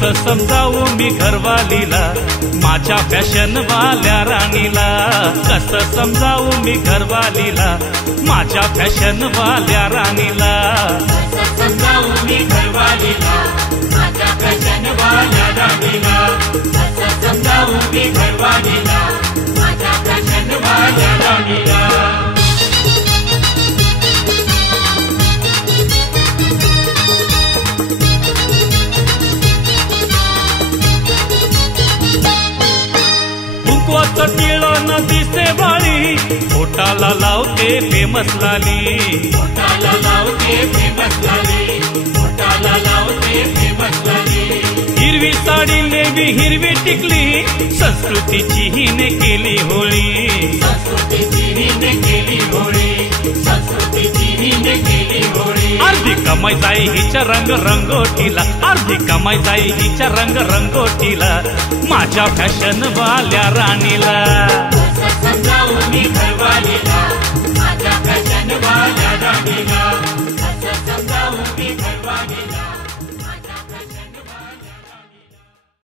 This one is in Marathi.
कसं समजावू मी घरवालीला माझ्या फॅशन वाल्या राणीला, कसं समजावू मी घरवालीला माझ्या फॅशन वाल्या राणीला, कसं समजावू मी घरवालीला माझ्या फॅशन वाल्या राणीला, कसं समजावू मी घरवालीला माझ्या फॅशन वाल्या राणीला। कुंकवाचं टिळं न दिसे वाळी, पोटाला लावते फेमस लाली, पोटाला लावते फेमस लाली, पोटाला लावते फेमस लाली। हिरवी साडी नेवी हिरवी टिकली, संस्कृतीची हिने केली होळी, संस्कृतीची हिने केली होळी, संस्कृतीची हिने केली होळी। अर्धी कमाई जाई हिच्या रंग रंगोटीला, अर्धी कमाई जाई हिच्या रंग रंगोटीला माझ्या फॅशन वाल्या राणीला, कसं समजावू मी घरवालीला माझ्या फॅशन वाल्या